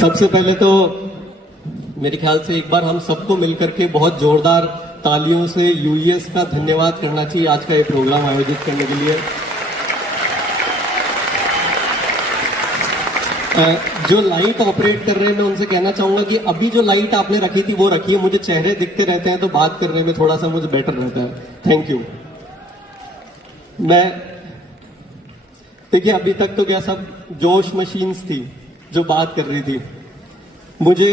सबसे पहले तो मेरे ख्याल से एक बार हम सबको मिलकर के बहुत जोरदार तालियों से यूएस का धन्यवाद करना चाहिए आज का ये प्रोग्राम आयोजित करने के लिए। जो लाइट ऑपरेट कर रहे हैं मैं उनसे कहना चाहूंगा कि अभी जो लाइट आपने रखी थी वो रखिए, मुझे चेहरे दिखते रहते हैं तो बात करने में थोड़ा सा मुझे बेटर रहता है। Thank you. मैं देखिए अभी तक तो क्या सब जोश मशीन्स थी जो बात कर रही थी। मुझे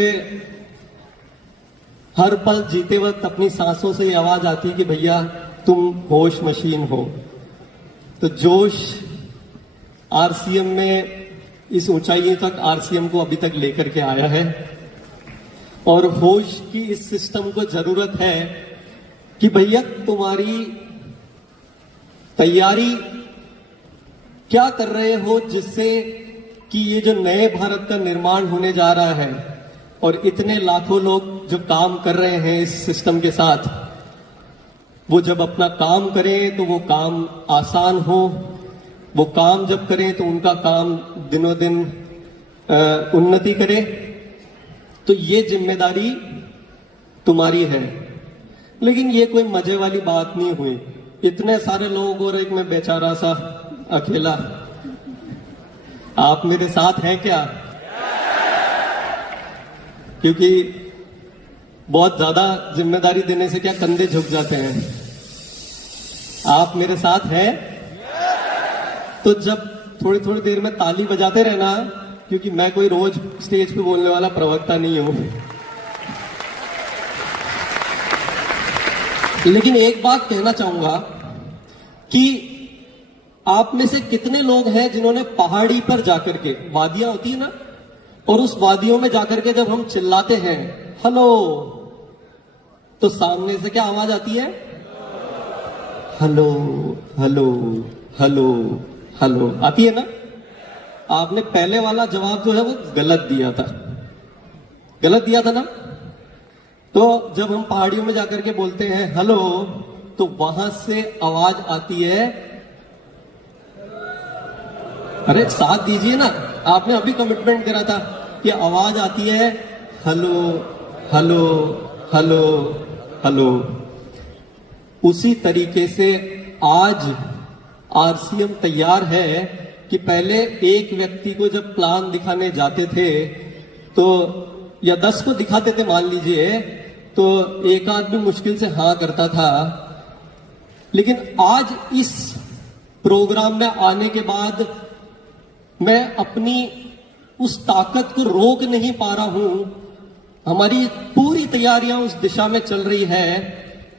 हर पल जीते वक्त अपनी सांसों से ये आवाज आती कि भैया तुम होश मशीन हो। तो जोश आरसीएम में इस ऊंचाइयों तक आरसीएम को अभी तक लेकर के आया है और होश की इस सिस्टम को जरूरत है कि भैया तुम्हारी तैयारी क्या कर रहे हो जिससे कि ये जो नए भारत का निर्माण होने जा रहा है और इतने लाखों लोग जो काम कर रहे हैं इस सिस्टम के साथ, वो जब अपना काम करें तो वो काम आसान हो, वो काम जब करें तो उनका काम दिनों दिन उन्नति करे। तो ये जिम्मेदारी तुम्हारी है। लेकिन ये कोई मजे वाली बात नहीं हुई, इतने सारे लोग और एक मैं बेचारा सा अकेला। आप मेरे साथ हैं क्या? क्योंकि बहुत ज्यादा जिम्मेदारी देने से क्या कंधे झुक जाते हैं। आप मेरे साथ हैं तो जब थोड़ी थोड़ी देर में ताली बजाते रहना, क्योंकि मैं कोई रोज स्टेज पे बोलने वाला प्रवक्ता नहीं हूं। लेकिन एक बात कहना चाहूंगा कि आप में से कितने लोग हैं जिन्होंने पहाड़ी पर जाकर के, वादियां होती है ना, और उस वादियों में जाकर के जब हम चिल्लाते हैं हेलो, तो सामने से क्या आवाज आती है? हेलो हेलो हेलो हेलो आती है ना। आपने पहले वाला जवाब जो है वो गलत दिया था, गलत दिया था ना। तो जब हम पहाड़ियों में जाकर के बोलते हैं हेलो, तो वहां से आवाज आती है, अरे साथ दीजिए ना, आपने अभी कमिटमेंट करा था कि आवाज आती है हेलो हेलो हेलो हेलो। उसी तरीके से आज आरसीएम तैयार है कि पहले एक व्यक्ति को जब प्लान दिखाने जाते थे तो, या 10 को दिखाते थे मान लीजिए, तो एक आदमी मुश्किल से हाँ करता था। लेकिन आज इस प्रोग्राम में आने के बाद मैं अपनी उस ताकत को रोक नहीं पा रहा हूं। हमारी पूरी तैयारियां उस दिशा में चल रही है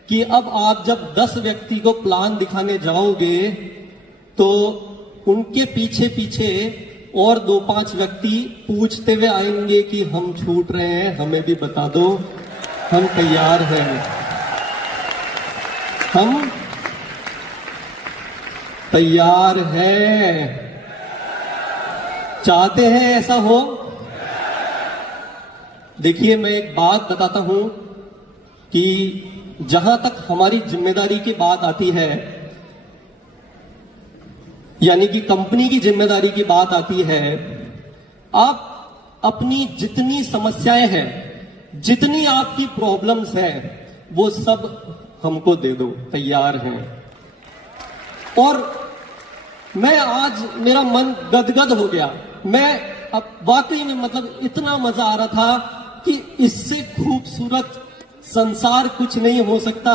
कि अब आप जब 10 व्यक्ति को प्लान दिखाने जाओगे तो उनके पीछे पीछे और 2-5 व्यक्ति पूछते हुए आएंगे कि हम छूट रहे हैं, हमें भी बता दो, हम तैयार हैं, हम तैयार हैं। चाहते हैं ऐसा हो? देखिए मैं एक बात बताता हूं कि जहां तक हमारी जिम्मेदारी की बात आती है, यानी कि कंपनी की जिम्मेदारी की बात आती है, आप अपनी जितनी समस्याएं हैं, जितनी आपकी प्रॉब्लम्स हैं, वो सब हमको दे दो, तैयार हैं। और मैं आज मेरा मन गदगद हो गया। मैं अब वाकई में मतलब इतना मजा आ रहा था कि इससे खूबसूरत संसार कुछ नहीं हो सकता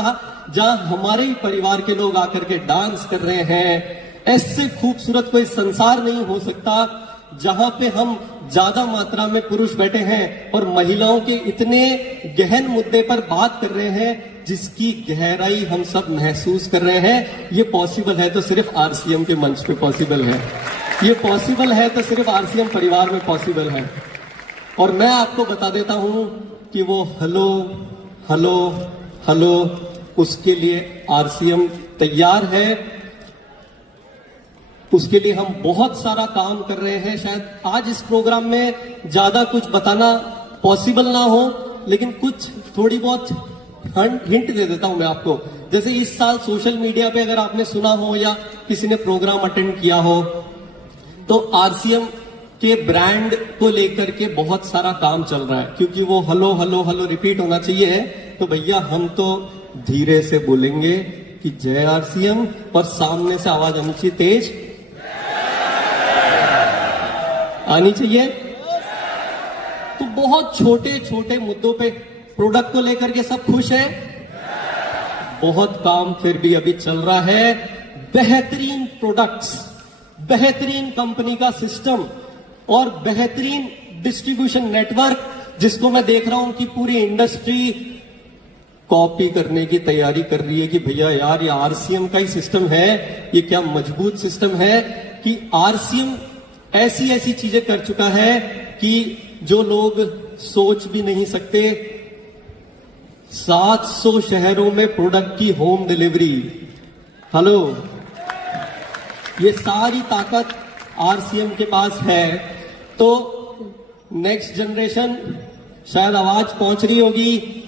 जहां हमारे ही परिवार के लोग आकर के डांस कर रहे हैं। ऐसे खूबसूरत कोई संसार नहीं हो सकता जहां पे हम ज्यादा मात्रा में पुरुष बैठे हैं और महिलाओं के इतने गहन मुद्दे पर बात कर रहे हैं जिसकी गहराई हम सब महसूस कर रहे हैं। ये पॉसिबल है तो सिर्फ आरसीएम के मंच पे पॉसिबल है, ये पॉसिबल है तो सिर्फ आरसीएम परिवार में पॉसिबल है। और मैं आपको बता देता हूं कि वो हेलो हेलो हेलो, उसके लिए आरसीएम तैयार है, उसके लिए हम बहुत सारा काम कर रहे हैं। शायद आज इस प्रोग्राम में ज्यादा कुछ बताना पॉसिबल ना हो, लेकिन कुछ थोड़ी बहुत हिंट दे देता हूं मैं आपको। जैसे इस साल सोशल मीडिया पे अगर आपने सुना हो या किसी ने प्रोग्राम अटेंड किया हो, तो आरसीएम के ब्रांड को लेकर के बहुत सारा काम चल रहा है, क्योंकि वो हलो हलो हलो रिपीट होना चाहिए। तो भैया हम तो धीरे से बोलेंगे कि जय आरसीएम, और सामने से आवाज आनी चाहिए तेज आनी चाहिए। तो बहुत छोटे छोटे मुद्दों पे प्रोडक्ट को लेकर के सब खुश है, बहुत काम फिर भी अभी चल रहा है। बेहतरीन प्रोडक्ट्स, बेहतरीन कंपनी का सिस्टम और बेहतरीन डिस्ट्रीब्यूशन नेटवर्क, जिसको मैं देख रहा हूं कि पूरी इंडस्ट्री कॉपी करने की तैयारी कर रही है कि भैया यार ये आरसीएम का ही सिस्टम है, ये क्या मजबूत सिस्टम है कि आरसीएम ऐसी ऐसी चीजें कर चुका है कि जो लोग सोच भी नहीं सकते। 700 शहरों में प्रोडक्ट की होम डिलीवरी, हेलो, ये सारी ताकत आरसीएम के पास है। तो नेक्स्ट जनरेशन शायद आवाज पहुंच रही होगी।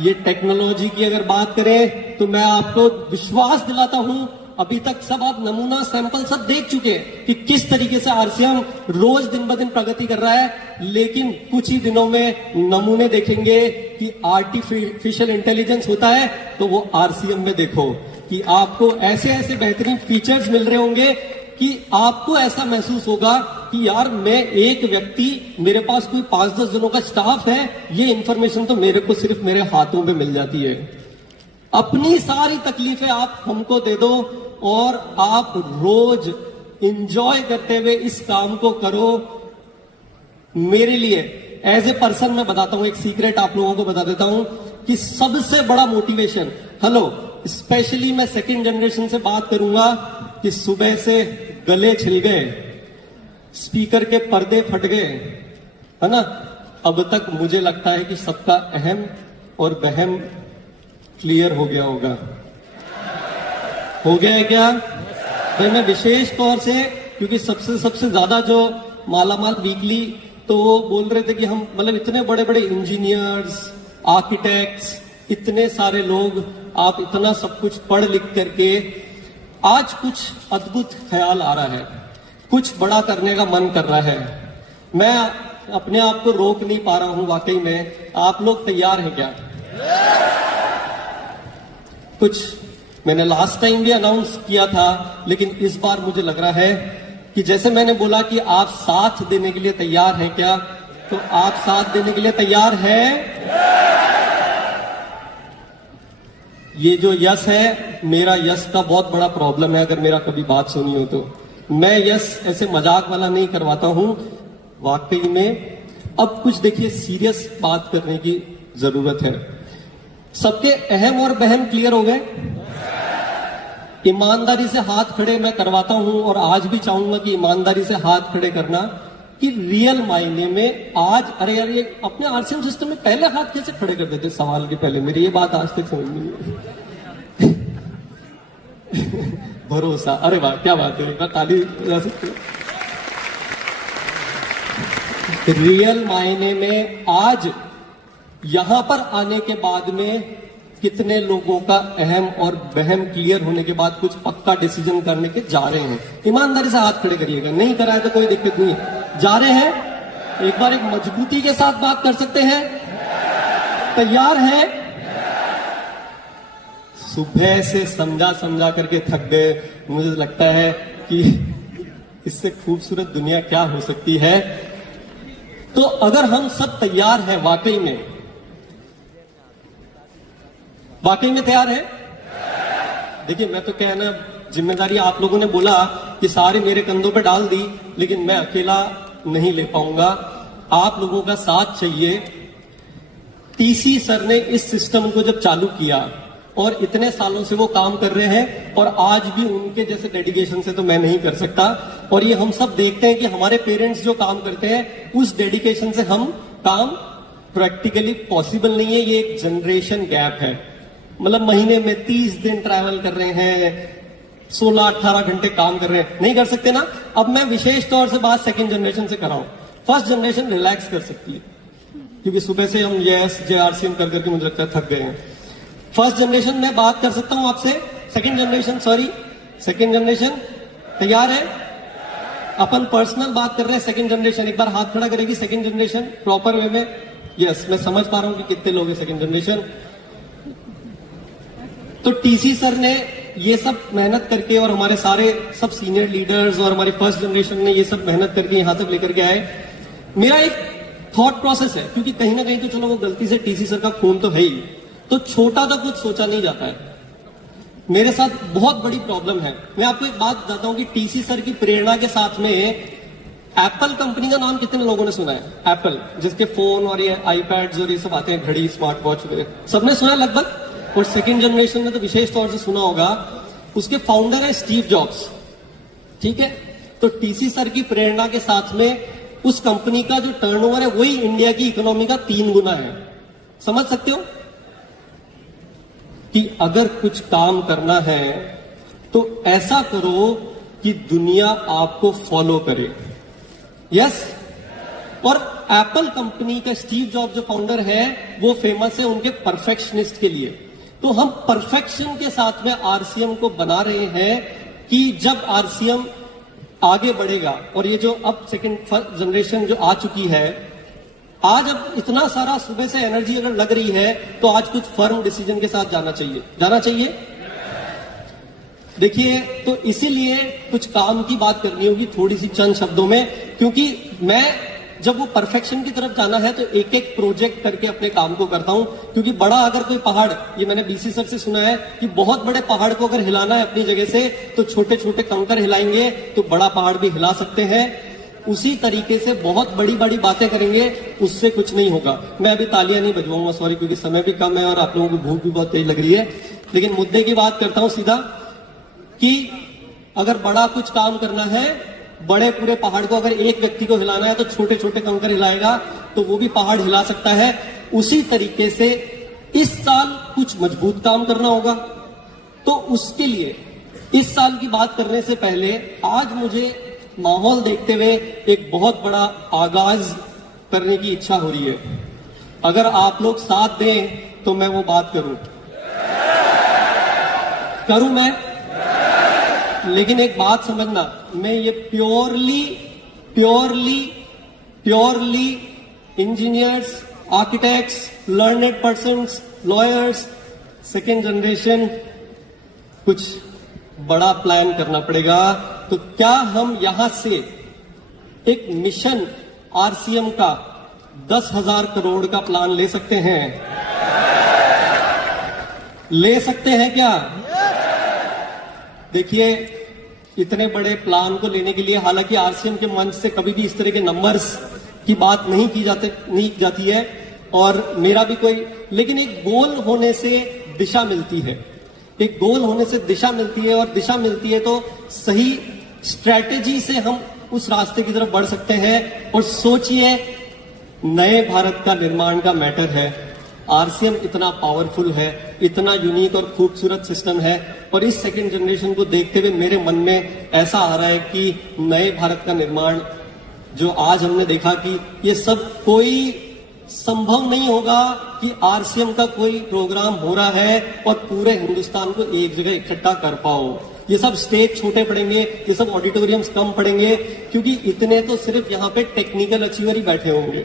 ये टेक्नोलॉजी की अगर बात करें तो मैं आपको विश्वास दिलाता हूं, अभी तक सब आप नमूना सैंपल सब देख चुके हैं कि किस तरीके से आरसीएम रोज दिन ब दिन प्रगति कर रहा है। लेकिन कुछ ही दिनों में नमूने देखेंगे कि आर्टिफिशियल इंटेलिजेंस होता है, तो वो आरसीएम में देखो कि आपको ऐसे ऐसे बेहतरीन फीचर्स मिल रहे होंगे कि आपको ऐसा महसूस होगा कि यार मैं एक व्यक्ति, मेरे पास कोई 5-10 जनों का स्टाफ है, ये इंफॉर्मेशन तो मेरे को सिर्फ मेरे हाथों में मिल जाती है। अपनी सारी तकलीफें आप हमको दे दो और आप रोज इंजॉय करते हुए इस काम को करो। मेरे लिए एज ए पर्सन मैं बताता हूं, एक सीक्रेट आप लोगों को बता देता हूं कि सबसे बड़ा मोटिवेशन, हेलो, स्पेशली मैं सेकंड जनरेशन से बात करूंगा कि सुबह से गले छिल गए, स्पीकर के पर्दे फट गए, है ना, अब तक मुझे लगता है कि सबका अहम और वहम क्लियर हो गया होगा। हो गया है क्या? तो मैं विशेष तौर से, क्योंकि सबसे ज्यादा जो मालामाल वीकली, तो वो बोल रहे थे कि हम मतलब इतने बड़े बड़े इंजीनियर्स, आर्किटेक्ट्स, इतने सारे लोग, आप इतना सब कुछ पढ़ लिख करके आज कुछ अद्भुत ख्याल आ रहा है, कुछ बड़ा करने का मन कर रहा है। मैं अपने आप को रोक नहीं पा रहा हूं। वाकई में आप लोग तैयार हैं क्या? कुछ मैंने लास्ट टाइम भी अनाउंस किया था, लेकिन इस बार मुझे लग रहा है कि जैसे मैंने बोला कि आप साथ देने के लिए तैयार हैं क्या, तो आप साथ देने के लिए तैयार हैं? ये जो यस है, मेरा यस का बहुत बड़ा प्रॉब्लम है। अगर मेरा कभी बात सुनी हो तो मैं यस ऐसे मजाक वाला नहीं करवाता हूं, वाकई में। अब कुछ देखिए, सीरियस बात करने की जरूरत है। सबके अहम और बहम क्लियर हो गए? ईमानदारी से हाथ खड़े मैं करवाता हूं, और आज भी चाहूंगा कि ईमानदारी से हाथ खड़े करना कि रियल मायने में आज, अरे यार ये अपने आरसीएम सिस्टम में पहले हाथ कैसे खड़े कर देते सवाल के पहले, मेरी ये बात आज तक समझ नहीं आई। भरोसा, अरे वाह क्या बात है, मैं ताली बजा सकती हूं। रियल मायने में आज यहां पर आने के बाद में कितने लोगों का अहम और बहम क्लियर होने के बाद कुछ पक्का डिसीजन करने के जा रहे हैं? ईमानदारी से हाथ खड़े करिएगा, नहीं करा है तो कोई दिक्कत नहीं है। जा रहे हैं? एक बार एक मजबूती के साथ बात कर सकते हैं? तैयार हैं? सुबह से समझा करके थक गए। मुझे लगता है कि इससे खूबसूरत दुनिया क्या हो सकती है। तो अगर हम सब तैयार हैं, वाकई में तैयार है? देखिए, मैं तो कहना, जिम्मेदारी आप लोगों ने बोला कि सारे मेरे कंधों पे डाल दी, लेकिन मैं अकेला नहीं ले पाऊंगा, आप लोगों का साथ चाहिए। टीसी सर ने इस सिस्टम को जब चालू किया, और इतने सालों से वो काम कर रहे हैं, और आज भी उनके जैसे डेडिकेशन से तो मैं नहीं कर सकता। और ये हम सब देखते हैं कि हमारे पेरेंट्स जो काम करते हैं, उस डेडिकेशन से हम काम प्रैक्टिकली पॉसिबल नहीं है। ये एक जनरेशन गैप है। मतलब महीने में 30 दिन ट्रैवल कर रहे हैं, 16-18 घंटे काम कर रहे हैं, नहीं कर सकते ना। अब मैं विशेष तौर से बात सेकंड जनरेशन से कर रहा हूं। फर्स्ट जनरेशन रिलैक्स कर सकती है, क्योंकि सुबह से हम यस जेआरसीएम कर करके मुझे लगता है थक गए हैं। फर्स्ट जनरेशन में बात कर सकता हूं आपसे। सेकंड जनरेशन तैयार है? अपन पर्सनल बात कर रहे हैं सेकंड जनरेशन, एक बार हाथ खड़ा करेगी सेकंड जनरेशन प्रॉपर वे में। यस, मैं समझ पा रहा हूं कि कितने लोग हैं सेकंड जनरेशन। तो टीसी सर ने ये सब मेहनत करके और हमारे सारे सब सीनियर लीडर्स और हमारी फर्स्ट जनरेशन ने ये सब मेहनत करके यहां तक लेकर के आए। मेरा एक थॉट प्रोसेस है, क्योंकि कहीं ना कहीं तो चलो वो गलती से टीसी सर का खून तो है ही, तो छोटा तो कुछ सोचा नहीं जाता है। मेरे साथ बहुत बड़ी प्रॉब्लम है। मैं आपको एक बात बताता हूं कि टीसी सर की प्रेरणा के साथ में एप्पल कंपनी का नाम कितने लोगों ने सुना है? एप्पल, जिसके फोन और ये आईपैड्स और ये सब आते हैं, घड़ी, स्मार्ट वॉच वगैरह, सबने सुना लगभग। और सेकंड जनरेशन ने तो विशेष तौर से सुना होगा। उसके फाउंडर है स्टीव जॉब्स, ठीक है। तो टीसी सर की प्रेरणा के साथ में उस कंपनी का जो टर्नओवर है वही इंडिया की इकोनॉमी का 3 गुना है। समझ सकते हो कि अगर कुछ काम करना है तो ऐसा करो कि दुनिया आपको फॉलो करे। यस। और एप्पल कंपनी का स्टीव जॉब्स जो फाउंडर है वो फेमस है उनके परफेक्शनिस्ट के लिए। तो हम परफेक्शन के साथ में आरसीएम को बना रहे हैं कि जब आरसीएम आगे बढ़ेगा, और ये जो अब सेकंड जनरेशन जो आ चुकी है, आज अब इतना सारा सुबह से एनर्जी अगर लग रही है तो आज कुछ फर्म डिसीजन के साथ जाना चाहिए। देखिए, तो इसीलिए कुछ काम की बात करनी होगी थोड़ी सी चंद शब्दों में, क्योंकि मैं जब वो परफेक्शन की तरफ जाना है तो एक एक प्रोजेक्ट करके अपने काम को करता हूं। क्योंकि बड़ा अगर कोई पहाड़, ये मैंने बीसी सर से सुना है कि बहुत बड़े पहाड़ को अगर हिलाना है अपनी जगह से तो छोटे छोटे कंकर हिलाएंगे तो बड़ा पहाड़ भी हिला सकते हैं। उसी तरीके से बहुत बड़ी बड़ी बातें करेंगे, उससे कुछ नहीं होगा। मैं अभी तालियां नहीं बजवाऊंगा, सॉरी, क्योंकि समय भी कम है और आप लोगों को भूख भी बहुत तेज लग रही है। लेकिन मुद्दे की बात करता हूं सीधा, कि अगर बड़ा कुछ काम करना है, बड़े पूरे पहाड़ को अगर एक व्यक्ति को हिलाना है तो छोटे छोटे कंकर हिलाएगा तो वो भी पहाड़ हिला सकता है। उसी तरीके से इस साल कुछ मजबूत काम करना होगा। तो उसके लिए इस साल की बात करने से पहले आज मुझे माहौल देखते हुए एक बहुत बड़ा आगाज करने की इच्छा हो रही है। अगर आप लोग साथ दें तो मैं वो बात करूं मैं। लेकिन एक बात समझना, मैं ये purely engineers, architects, learned persons, lawyers, second generation, कुछ बड़ा प्लान करना पड़ेगा। तो क्या हम यहां से एक मिशन आरसीएम का 10,000 करोड़ का प्लान ले सकते हैं? ले सकते हैं क्या? देखिए, इतने बड़े प्लान को लेने के लिए, हालांकि आरसीएम के मंच से कभी भी इस तरह के नंबर्स की बात नहीं की जाती है, और मेरा भी कोई, लेकिन एक गोल होने से दिशा मिलती है। एक गोल होने से दिशा मिलती है, और दिशा मिलती है तो सही स्ट्रैटेजी से हम उस रास्ते की तरफ बढ़ सकते हैं। और सोचिए, नए भारत का निर्माण का मैटर है। आरसीएम इतना पावरफुल है, इतना यूनिक और खूबसूरत सिस्टम है, और इस सेकंड जनरेशन को देखते हुए मेरे मन में ऐसा आ रहा है कि नए भारत का निर्माण जो आज हमने देखा कि ये सब कोई संभव नहीं होगा कि आरसीएम का कोई प्रोग्राम हो रहा है और पूरे हिंदुस्तान को एक जगह इकट्ठा कर पाओ। ये सब स्टेज छोटे पड़ेंगे, ये सब ऑडिटोरियम्स कम पड़ेंगे, क्योंकि इतने तो सिर्फ यहाँ पे टेक्निकल अचीवर ही बैठे होंगे।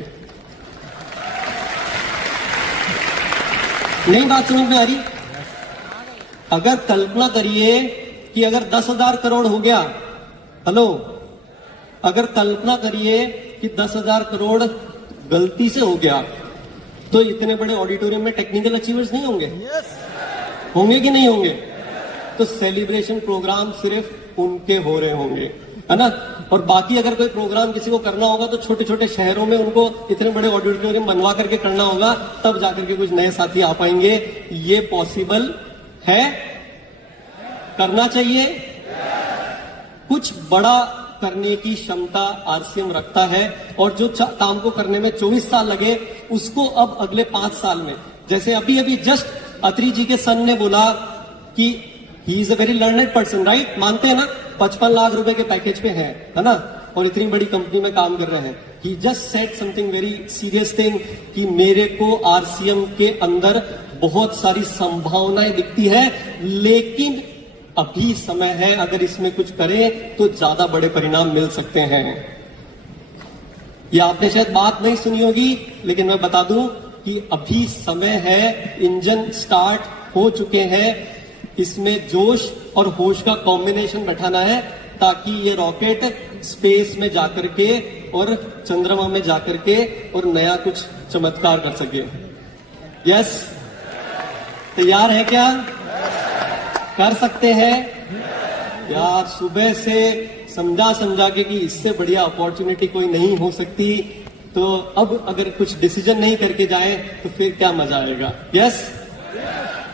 नहीं बात समझ में आ रही? अगर कल्पना करिए कि अगर 10,000 करोड़ हो गया, हेलो, अगर कल्पना करिए कि 10,000 करोड़ गलती से हो गया, तो इतने बड़े ऑडिटोरियम में टेक्निकल अचीवर्स नहीं होंगे? होंगे कि नहीं होंगे? तो सेलिब्रेशन प्रोग्राम सिर्फ उनके हो रहे होंगे, है ना। और बाकी अगर कोई प्रोग्राम किसी को करना होगा तो छोटे छोटे शहरों में उनको इतने बड़े ऑडिटोरियम बनवा करके करना होगा, तब जाकर के कुछ नए साथी आ पाएंगे। ये पॉसिबल है, करना चाहिए। कुछ बड़ा करने की क्षमता आरसीएम रखता है, और जो काम को करने में 24 साल लगे उसको अब अगले 5 साल में, जैसे अभी जस्ट अत्री जी के सन ने बोला कि he is a very learned person, right? मानते हैं ना? 55 लाख रुपए के पैकेज पे है ना, और इतनी बड़ी कंपनी में काम कर रहे हैं। He just said something very serious thing कि मेरे को आरसीएम के अंदर बहुत सारी संभावनाएं दिखती है, लेकिन अभी समय है, अगर इसमें कुछ करें तो ज्यादा बड़े परिणाम मिल सकते हैं। ये आपने शायद बात नहीं सुनी होगी, लेकिन मैं बता दूं कि अभी समय है, इंजन स्टार्ट हो चुके हैं, इसमें जोश और होश का कॉम्बिनेशन बैठाना है ताकि ये रॉकेट स्पेस में जाकर के और चंद्रमा में जाकर के और नया कुछ चमत्कार कर सके। यस, तैयार है क्या? कर सकते हैं यार। सुबह से समझा के कि इससे बढ़िया अपॉर्चुनिटी कोई नहीं हो सकती, तो अब अगर कुछ डिसीजन नहीं करके जाए तो फिर क्या मजा आएगा। यस,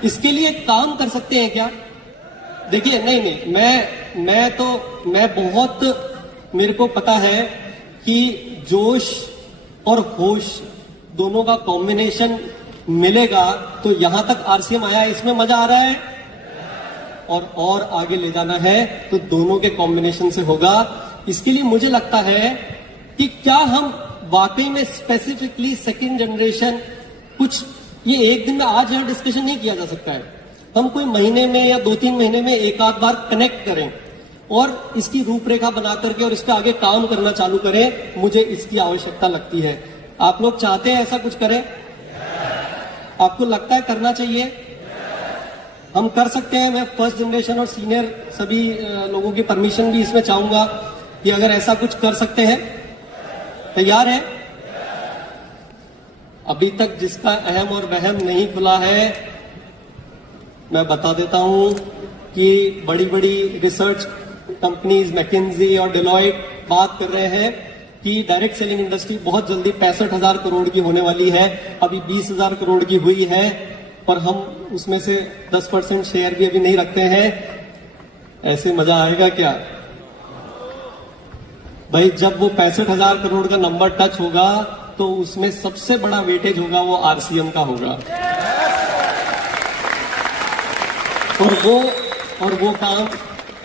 इसके लिए काम कर सकते हैं क्या? देखिए, नहीं, मैं बहुत, मेरे को पता है कि जोश और होश दोनों का कॉम्बिनेशन मिलेगा तो यहां तक आरसीएम आया, इसमें मजा आ रहा है और आगे ले जाना है तो दोनों के कॉम्बिनेशन से होगा। इसके लिए मुझे लगता है कि क्या हम वाकई में स्पेसिफिकली सेकंड जनरेशन, कुछ ये एक दिन में आज यहां डिस्कशन नहीं किया जा सकता है, हम कोई महीने में या 2-3 महीने में एक आध बार कनेक्ट करें और इसकी रूपरेखा बना करके और इस पे आगे काम करना चालू करें। मुझे इसकी आवश्यकता लगती है। आप लोग चाहते हैं ऐसा कुछ करें? आपको लगता है करना चाहिए? हम कर सकते हैं। मैं फर्स्ट जनरेशन और सीनियर सभी लोगों की परमिशन भी इसमें चाहूंगा कि अगर ऐसा कुछ कर सकते हैं। तैयार है? अभी तक जिसका अहम और वहम नहीं खुला है, मैं बता देता हूं कि बड़ी बड़ी रिसर्च कंपनीज मैकिन्जी और डेलॉयट बात कर रहे हैं कि डायरेक्ट सेलिंग इंडस्ट्री बहुत जल्दी 65,000 करोड़ की होने वाली है। अभी 20,000 करोड़ की हुई है और हम उसमें से 10% शेयर भी अभी नहीं रखते हैं। ऐसे मजा आएगा क्या भाई? जब वो 65,000 करोड़ का नंबर टच होगा तो उसमें सबसे बड़ा वेटेज होगा वो आरसीएम का होगा। और वो काम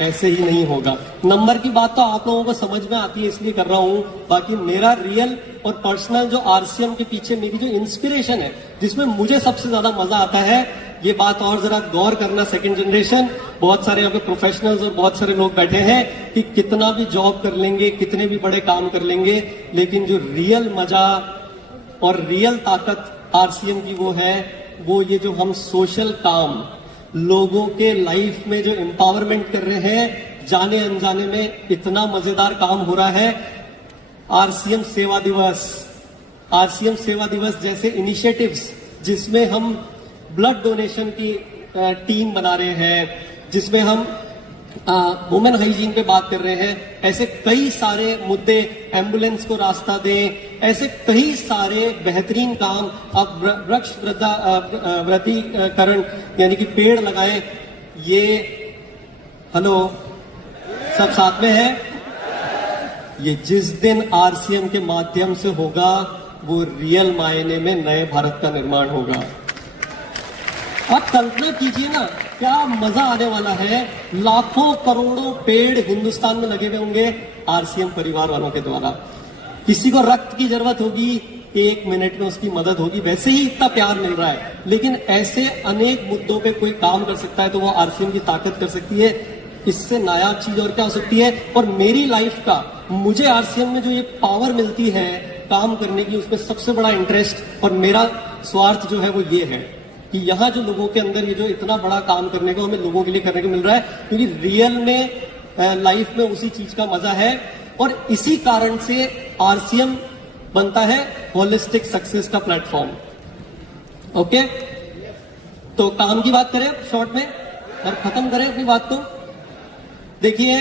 ऐसे ही नहीं होगा। नंबर की बात तो आप लोगों को समझ में आती है इसलिए कर रहा हूं। बाकी मेरा रियल और पर्सनल जो आरसीएम के पीछे मेरी जो इंस्पिरेशन है, जिसमें मुझे सबसे ज्यादा मजा आता है, ये बात और जरा गौर करना सेकंड जनरेशन, बहुत सारे यहाँ पे प्रोफेशनल्स और बहुत सारे लोग बैठे हैं कि कितना भी जॉब कर लेंगे, कितने भी बड़े काम कर लेंगे, लेकिन जो रियल मजा और रियल ताकत आरसीएम की वो है, वो ये जो हम सोशल काम, लोगों के लाइफ में जो एम्पावरमेंट कर रहे हैं, जाने अनजाने में इतना मजेदार काम हो रहा है। आरसीएम सेवा दिवस जैसे इनिशिएटिव्स जिसमें हम ब्लड डोनेशन की टीम बना रहे हैं, जिसमें हम वुमेन हाइजीन पे बात कर रहे हैं, ऐसे कई सारे मुद्दे, एम्बुलेंस को रास्ता दें, ऐसे कई सारे बेहतरीन काम, आप वृक्ष वृद्धिकरण यानी कि पेड़ लगाएं। ये हेलो सब साथ में है। ये जिस दिन आरसीएम के माध्यम से होगा वो रियल मायने में नए भारत का निर्माण होगा। आप कल्पना कीजिए ना, क्या मजा आने वाला है। लाखों करोड़ों पेड़ हिंदुस्तान में लगे हुए होंगे आरसीएम परिवार वालों के द्वारा। किसी को रक्त की जरूरत होगी, 1 मिनट में उसकी मदद होगी। वैसे ही इतना प्यार मिल रहा है, लेकिन ऐसे अनेक मुद्दों पे कोई काम कर सकता है तो वो आरसीएम की ताकत कर सकती है। इससे नायाब चीज और क्या हो सकती है। और मेरी लाइफ का, मुझे आरसीएम में जो ये पावर मिलती है काम करने की, उसमें सबसे बड़ा इंटरेस्ट और मेरा स्वार्थ जो है वो ये है कि यहाँ जो लोगों के अंदर ये जो इतना बड़ा काम करने को हमें लोगों के लिए करने को मिल रहा है, क्योंकि रियल में लाइफ में उसी चीज का मजा है। और इसी कारण से आरसीएम बनता है होलिस्टिक सक्सेस का प्लेटफॉर्म। ओके, तो काम की बात करें शॉर्ट में और खत्म करें अपनी बात को। देखिए,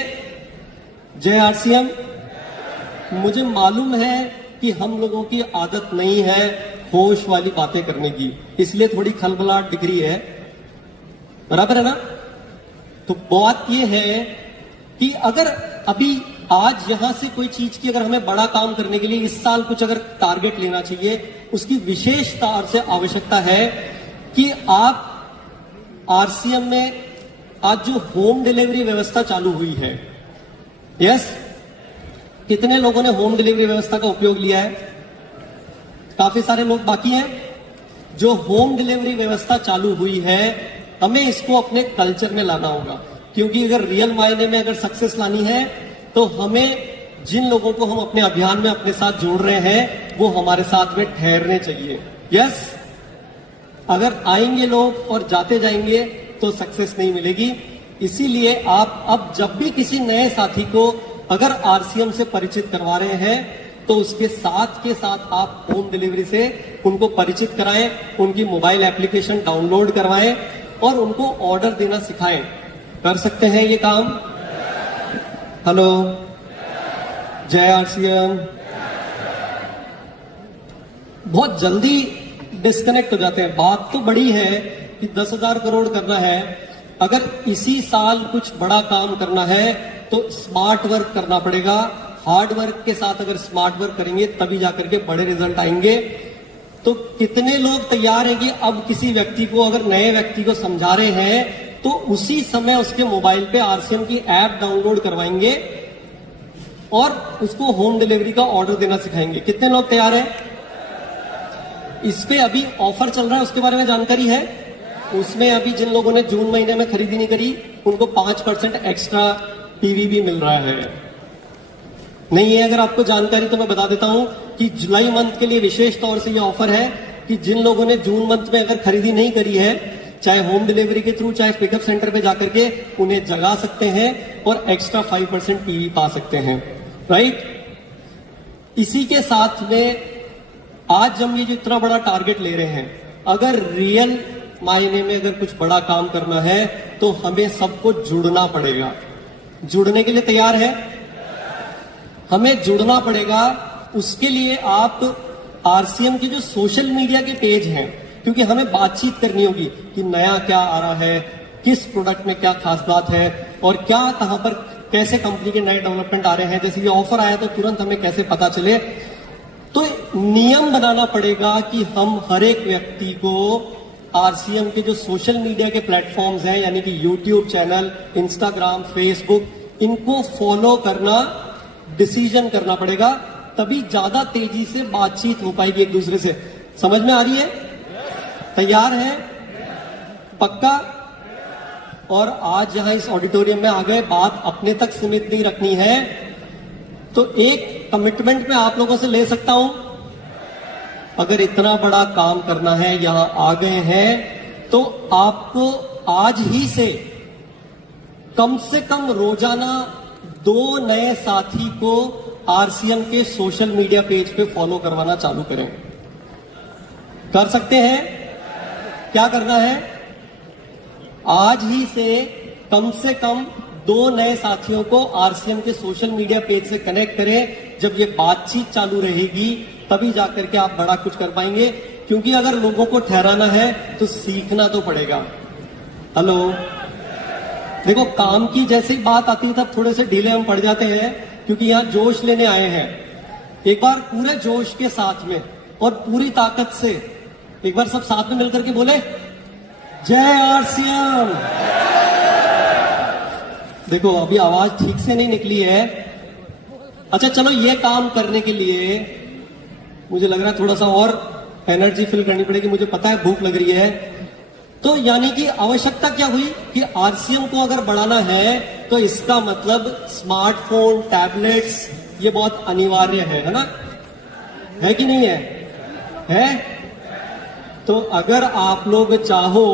जय आरसीएम। मुझे मालूम है कि हम लोगों की आदत नहीं है होश वाली बातें करने की, इसलिए थोड़ी खलबलाहट दिख रही है, बराबर है ना। तो बात यह है कि अगर अभी आज यहां से कोई चीज की, अगर हमें बड़ा काम करने के लिए इस साल कुछ अगर टारगेट लेना चाहिए, उसकी विशेष तौर से आवश्यकता है कि आप आरसीएम में आज जो होम डिलीवरी व्यवस्था चालू हुई है, यस, कितने लोगों ने होम डिलीवरी व्यवस्था का उपयोग लिया है? काफी सारे लोग बाकी हैं। जो होम डिलीवरी व्यवस्था चालू हुई है, हमें इसको अपने कल्चर में लाना होगा। क्योंकि अगर रियल मायने में अगर सक्सेस लानी है तो हमें जिन लोगों को हम अपने अभियान में अपने साथ जोड़ रहे हैं वो हमारे साथ में ठहरने चाहिए। यस, अगर आएंगे लोग और जाते जाएंगे तो सक्सेस नहीं मिलेगी। इसीलिए आप अब जब भी किसी नए साथी को अगर आरसीएम से परिचित करवा रहे हैं तो उसके साथ के साथ आप होम डिलीवरी से उनको परिचित कराएं, उनकी मोबाइल एप्लीकेशन डाउनलोड करवाएं और उनको ऑर्डर देना सिखाएं। कर सकते हैं ये काम? हेलो, जय आरसीएम। बहुत जल्दी डिस्कनेक्ट हो जाते हैं। बात तो बड़ी है कि 10,000 करोड़ करना है, अगर इसी साल कुछ बड़ा काम करना है तो स्मार्ट वर्क करना पड़ेगा। हार्ड वर्क के साथ अगर स्मार्ट वर्क करेंगे तभी जाकर के बड़े रिजल्ट आएंगे। तो कितने लोग तैयार हैं कि अब किसी व्यक्ति को, अगर नए व्यक्ति को समझा रहे हैं तो उसी समय उसके मोबाइल पे आरसीएम की ऐप डाउनलोड करवाएंगे और उसको होम डिलीवरी का ऑर्डर देना सिखाएंगे? कितने लोग तैयार हैं? इस पे अभी ऑफर चल रहा है, उसके बारे में जानकारी है? उसमें अभी जिन लोगों ने जून महीने में खरीदी नहीं करी उनको 5% एक्स्ट्रा पीवी भी मिल रहा है। नहीं है अगर आपको जानकारी तो मैं बता देता हूं कि जुलाई मंथ के लिए विशेष तौर से ये ऑफर है कि जिन लोगों ने जून मंथ में अगर खरीदी नहीं करी है, चाहे होम डिलीवरी के थ्रू चाहे पिकअप सेंटर पे जाकर के उन्हें जगा सकते हैं और एक्स्ट्रा 5% पीवी पा सकते हैं। राइट? इसी के साथ में आज हम ये जो इतना बड़ा टारगेट ले रहे हैं, अगर रियल मायने में अगर कुछ बड़ा काम करना है तो हमें सबको जुड़ना पड़ेगा। जुड़ने के लिए तैयार है? हमें जुड़ना पड़ेगा। उसके लिए आप आरसीएम के जो सोशल मीडिया के पेज हैं, क्योंकि हमें बातचीत करनी होगी कि नया क्या आ रहा है, किस प्रोडक्ट में क्या खास बात है और क्या कहां पर कैसे कंपनी के नए डेवलपमेंट आ रहे हैं। जैसे ये ऑफर आया तो तुरंत हमें कैसे पता चले। तो नियम बनाना पड़ेगा कि हम हर एक व्यक्ति को आरसीएम के जो सोशल मीडिया के प्लेटफॉर्म्स हैं, यानी कि यूट्यूब चैनल, इंस्टाग्राम, फेसबुक, इनको फॉलो करना, डिसीजन करना पड़ेगा। तभी ज्यादा तेजी से बातचीत हो पाएगी एक दूसरे से। समझ में आ रही है? तैयार है? पक्का? और आज जहां इस ऑडिटोरियम में आ गए, बात अपने तक सीमित नहीं रखनी है। तो एक कमिटमेंट मैं आप लोगों से ले सकता हूं, अगर इतना बड़ा काम करना है, यहां आ गए हैं तो आपको आज ही से कम रोजाना 2 नए साथी को आरसीएम के सोशल मीडिया पेज पे फॉलो करवाना चालू करें। कर सकते हैं? क्या करना है? आज ही से कम 2 नए साथियों को आरसीएम के सोशल मीडिया पेज से कनेक्ट करें। जब ये बातचीत चालू रहेगी तभी जाकर के आप बड़ा कुछ कर पाएंगे, क्योंकि अगर लोगों को ठहराना है तो सीखना तो पड़ेगा। हेलो, देखो काम की जैसे ही बात आती है तब थोड़े से ढीले हम पड़ जाते हैं, क्योंकि यहां जोश लेने आए हैं। एक बार पूरे जोश के साथ में और पूरी ताकत से एक बार सब साथ में मिलकर के बोले, जय आरसीएम। देखो अभी आवाज ठीक से नहीं निकली है। अच्छा चलो, ये काम करने के लिए मुझे लग रहा है थोड़ा सा और एनर्जी फिल करनी पड़ेगी। मुझे पता है भूख लग रही है। तो यानी कि आवश्यकता क्या हुई कि आरसीएम को अगर बढ़ाना है तो इसका मतलब स्मार्टफोन, टैबलेट्स, ये बहुत अनिवार्य है ना? है कि नहीं है? है? तो अगर आप लोग चाहो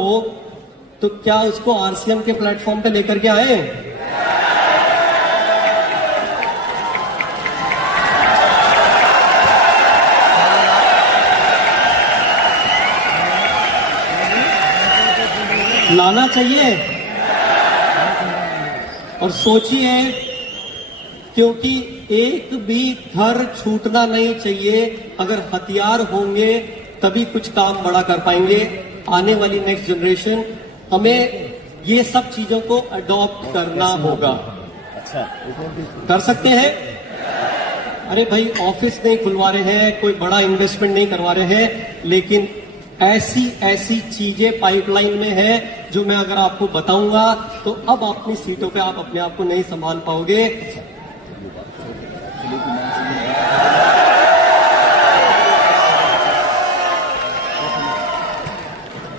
तो क्या उसको आरसीएम के प्लेटफॉर्म पे लेकर के आए? लाना चाहिए। और सोचिए, क्योंकि एक भी घर छूटना नहीं चाहिए। अगर हथियार होंगे तभी कुछ काम बड़ा कर पाएंगे। आने वाली नेक्स्ट जनरेशन, हमें ये सब चीजों को अडॉप्ट करना होगा। अच्छा, कर सकते हैं? अरे भाई, ऑफिस नहीं खुलवा रहे हैं, कोई बड़ा इन्वेस्टमेंट नहीं करवा रहे हैं, लेकिन ऐसी चीजें पाइपलाइन में है जो मैं अगर आपको बताऊंगा तो अब अपनी सीटों पे आप अपने आप को नहीं संभाल पाओगे।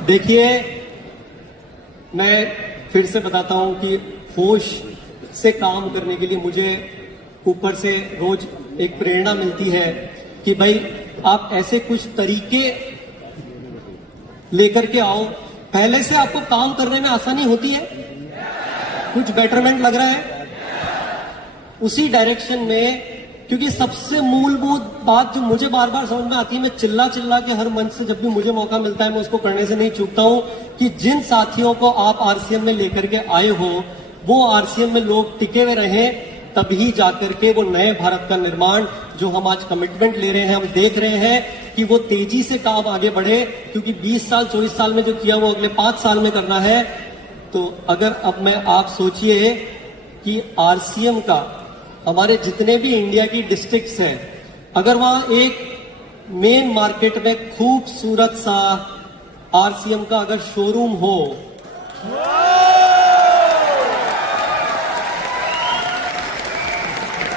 देखिए, मैं फिर से बताता हूं कि होश से काम करने के लिए मुझे ऊपर से रोज एक प्रेरणा मिलती है कि भाई आप ऐसे कुछ तरीके लेकर के आओ, पहले से आपको काम करने में आसानी होती है, कुछ बेटरमेंट लग रहा है उसी डायरेक्शन में। क्योंकि सबसे मूलभूत बात जो मुझे बार बार समझ में आती है, मैं चिल्ला चिल्ला के हर मंच से जब भी मुझे मौका मिलता है मैं उसको करने से नहीं चूकता हूं, कि जिन साथियों को आप आरसीएम में लेकर के आए हो वो आरसीएम में लोग टिके हुए रहे, तभी जाकर के वो नए भारत का निर्माण जो हम आज कमिटमेंट ले रहे हैं, हम देख रहे हैं कि वो तेजी से काम आगे बढ़े। क्योंकि 20 साल 24 साल में जो किया वो अगले 5 साल में करना है। तो अगर अब मैं आप सोचिए कि आरसीएम का हमारे जितने भी इंडिया की डिस्ट्रिक्ट्स हैं, अगर वहां एक मेन मार्केट में खूबसूरत सा आरसीएम का अगर शोरूम हो,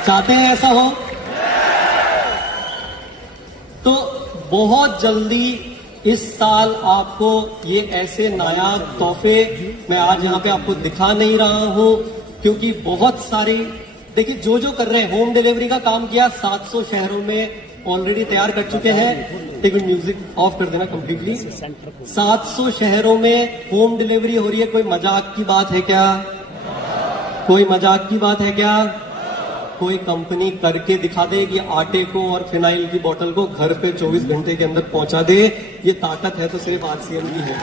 चाहते हैं ऐसा हो, तो बहुत जल्दी इस साल आपको ये ऐसे नायाब तोहफे मैं आज यहां पे आपको दिखा नहीं रहा हूं, क्योंकि बहुत सारी देखिए जो जो कर रहे हैं, होम डिलीवरी का काम किया 700 शहरों में ऑलरेडी तैयार कर चुके हैं। एक मिनट म्यूजिक ऑफ कर देना कंप्लीटली। 700 शहरों में होम डिलीवरी हो रही है। कोई मजाक की बात है क्या? कोई मजाक की बात है क्या? कोई कंपनी करके दिखा दे कि आटे को और फिनाइल की बोतल को घर पे 24 घंटे के अंदर पहुंचा दे, ये ताकत है तो सिर्फ आरसीएम की है।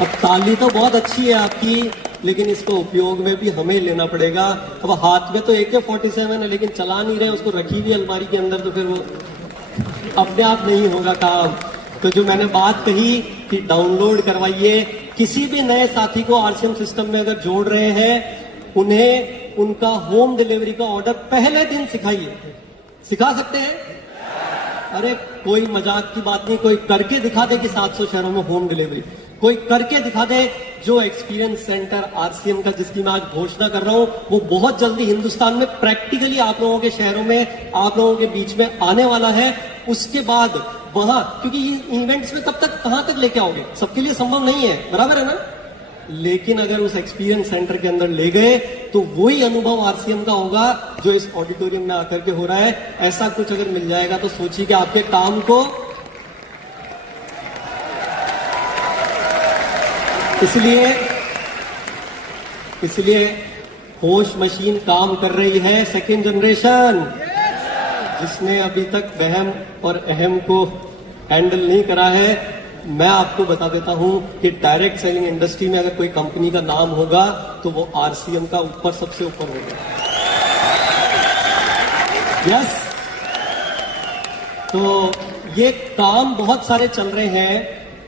अब ताली तो बहुत अच्छी है आपकी, लेकिन इसको उपयोग में भी हमें लेना पड़ेगा। अब हाथ में तो AK-47 है, लेकिन चला नहीं रहे, उसको रखी हुई अलमारी के अंदर, तो फिर वो अपने आप नहीं होगा काम। तो जो मैंने बात कही कि डाउनलोड करवाइए, किसी भी नए साथी को आरसीएम सिस्टम में अगर जोड़ रहे हैं, उन्हें उनका होम डिलीवरी का ऑर्डर पहले दिन सिखाइए। सिखा सकते हैं? अरे कोई मजाक की बात नहीं, कोई करके दिखा दे कि 700 शहरों में होम डिलीवरी, कोई करके दिखा दे। जो एक्सपीरियंस सेंटर आरसीएम का जिसकी मैं आज घोषणा कर रहा हूं, वो बहुत जल्दी हिंदुस्तान में प्रैक्टिकली आप लोगों के शहरों में, आप लोगों के बीच में आने वाला है। उसके बाद वहां, क्योंकि ये इवेंट्स में तब तक कहां तक लेके आओगे, सबके लिए संभव नहीं है, बराबर है ना? लेकिन अगर उस एक्सपीरियंस सेंटर के अंदर ले गए तो वही अनुभव आरसीएम का होगा जो इस ऑडिटोरियम में आकर के हो रहा है। ऐसा कुछ अगर मिल जाएगा तो सोचिए कि आपके काम को, इसलिए होश मशीन काम कर रही है। सेकेंड जनरेशन जिसने अभी तक वहम और अहम को हैंडल नहीं करा है, मैं आपको बता देता हूं कि डायरेक्ट सेलिंग इंडस्ट्री में अगर कोई कंपनी का नाम होगा तो वो आरसीएम का ऊपर, सबसे ऊपर होगा। यस, तो ये काम बहुत सारे चल रहे हैं।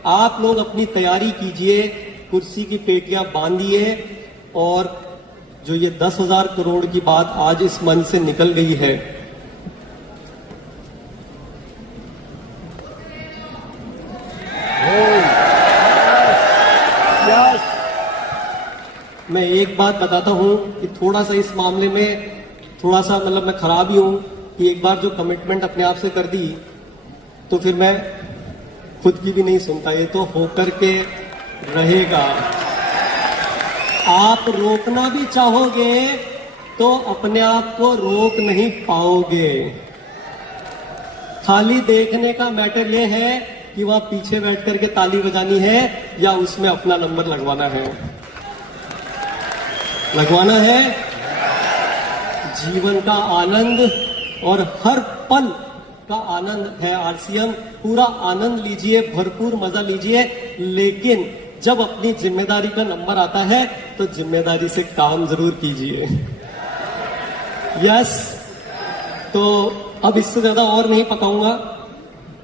आप लोग अपनी तैयारी कीजिए, कुर्सी की पेटियां बांधिए, और जो ये 10,000 करोड़ की बात आज इस मंच से निकल गई है, मैं एक बात बताता हूं कि थोड़ा सा इस मामले में थोड़ा सा मतलब मैं खराब ही हूं कि एक बार जो कमिटमेंट अपने आप से कर दी तो फिर मैं खुद की भी नहीं सुनता। ये तो होकर के रहेगा। आप रोकना भी चाहोगे तो अपने आप को रोक नहीं पाओगे। खाली देखने का मैटर ये है कि वहां पीछे बैठ करके ताली बजानी है या उसमें अपना नंबर लगवाना है। लगवाना है। जीवन का आनंद और हर पल का आनंद है आरसीएम। पूरा आनंद लीजिए, भरपूर मजा लीजिए, लेकिन जब अपनी जिम्मेदारी का नंबर आता है तो जिम्मेदारी से काम जरूर कीजिए। यस, तो अब इससे ज्यादा और नहीं पकाऊंगा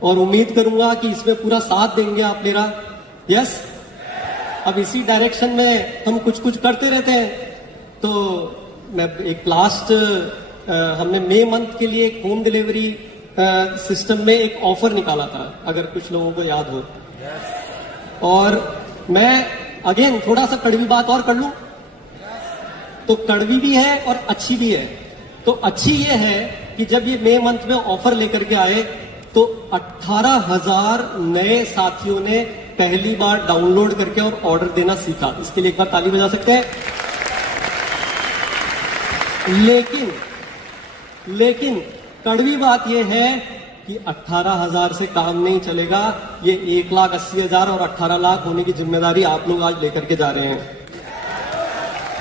और उम्मीद करूंगा कि इसमें पूरा साथ देंगे आप मेरा। यस, अब इसी डायरेक्शन में हम कुछ कुछ करते रहते हैं। तो मैं एक लास्ट हमने मई मंथ के लिए एक होम डिलीवरी सिस्टम में एक ऑफर निकाला था, अगर कुछ लोगों को याद हो। और मैं अगेन थोड़ा सा कड़वी बात और कर लूं, तो कड़वी भी है और अच्छी भी है। तो अच्छी ये है कि जब ये मई मंथ में ऑफर लेकर के आए तो 18,000 नए साथियों ने पहली बार डाउनलोड करके और ऑर्डर देना सीखा। इसके लिए एक बार ताली बजा सकते हैं। लेकिन कड़वी बात यह है कि 18,000 से काम नहीं चलेगा। ये 1,80,000 और 18 लाख होने की जिम्मेदारी आप लोग आज लेकर के जा रहे हैं।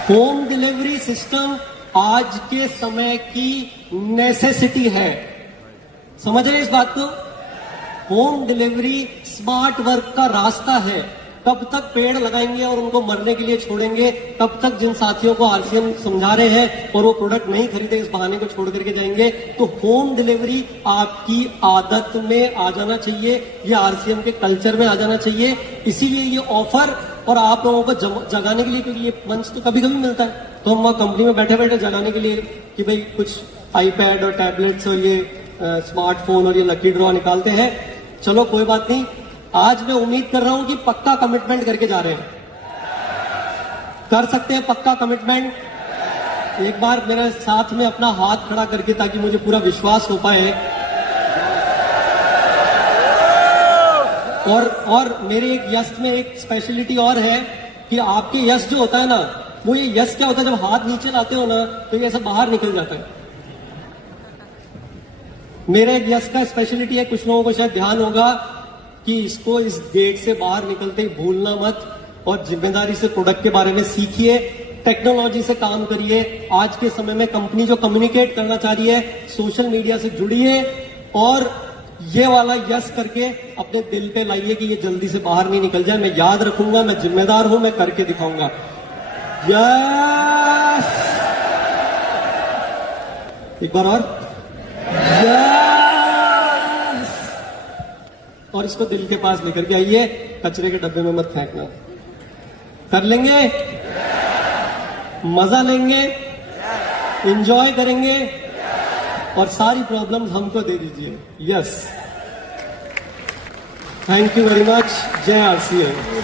होम डिलीवरी सिस्टम आज के समय की नेसेसिटी है। समझ रहे इस बात को? होम डिलीवरी स्मार्ट वर्क का रास्ता है। कब तक पेड़ लगाएंगे और उनको मरने के लिए छोड़ेंगे? कब तक जिन साथियों को आरसीएम समझा रहे हैं और वो प्रोडक्ट नहीं खरीदे, इस बहाने को छोड़ करके जाएंगे? तो होम डिलीवरी आपकी आदत में आ जाना चाहिए, ये आरसीएम के कल्चर में आ जाना चाहिए। इसीलिए ये ऑफर और आप लोगों को जगाने के लिए, क्योंकि ये मंच तो कभी कभी मिलता है, तो हम कंपनी में बैठे बैठे जगाने के लिए कि भाई कुछ आईपैड और टैबलेट्स और ये स्मार्टफोन और ये लकी ड्रॉ निकालते हैं। चलो कोई बात नहीं, आज मैं उम्मीद कर रहा हूं कि पक्का कमिटमेंट करके जा रहे हैं। कर सकते हैं पक्का कमिटमेंट? एक बार मेरे साथ में अपना हाथ खड़ा करके, ताकि मुझे पूरा विश्वास हो पाए। और मेरे एक यश में एक स्पेशलिटी और है कि आपके यश जो होता है ना, वो ये यश क्या होता है, जब हाथ नीचे लाते हो ना तो ये ऐसा बाहर निकल जाता है। मेरे एक यश का स्पेशलिटी है, कुछ लोगों को शायद ध्यान होगा कि इसको इस गेट से बाहर निकलते ही भूलना मत, और जिम्मेदारी से प्रोडक्ट के बारे में सीखिए, टेक्नोलॉजी से काम करिए। आज के समय में कंपनी जो कम्युनिकेट करना चाह रही है, सोशल मीडिया से जुड़िए और ये वाला यस करके अपने दिल पे लाइए कि ये जल्दी से बाहर नहीं निकल जाए। मैं याद रखूंगा, मैं जिम्मेदार हूं, मैं करके दिखाऊंगा। यस, एक बार और यस, और इसको दिल के पास लेकर के आइए, कचरे के डब्बे में मत फेंकना। कर लेंगे? मजा लेंगे? एंजॉय करेंगे? और सारी प्रॉब्लम्स हमको दे दीजिए। Yes, thank you very much. जय आरसीएम।